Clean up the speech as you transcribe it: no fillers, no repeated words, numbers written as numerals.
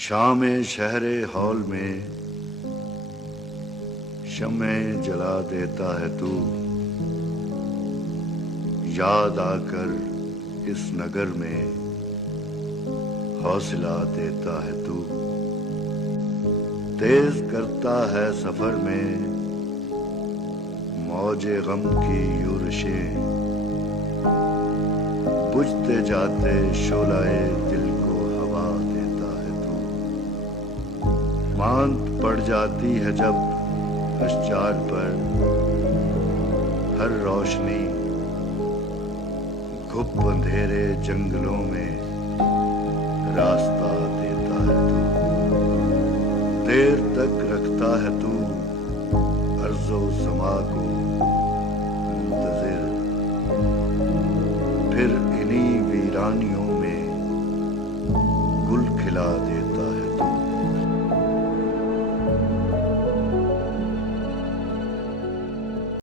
शाम शहरे हॉल में शम्मे जला देता है तू, याद आकर इस नगर में हौसला देता है तू। तेज करता है सफर में मौजे गम की यूरशें, बुझते जाते शोलाए दिल को हवा देता है तू। मांद पड़ जाती है जब अशजार पर हर रोशनी, घुप अंधेरे जंगलों में रास्ता देता है तू। देर तक रखता है तू अर्ज़ो समा को मुंतज़िर, फिर इन्हीं वीरानियों में गुल खिला देता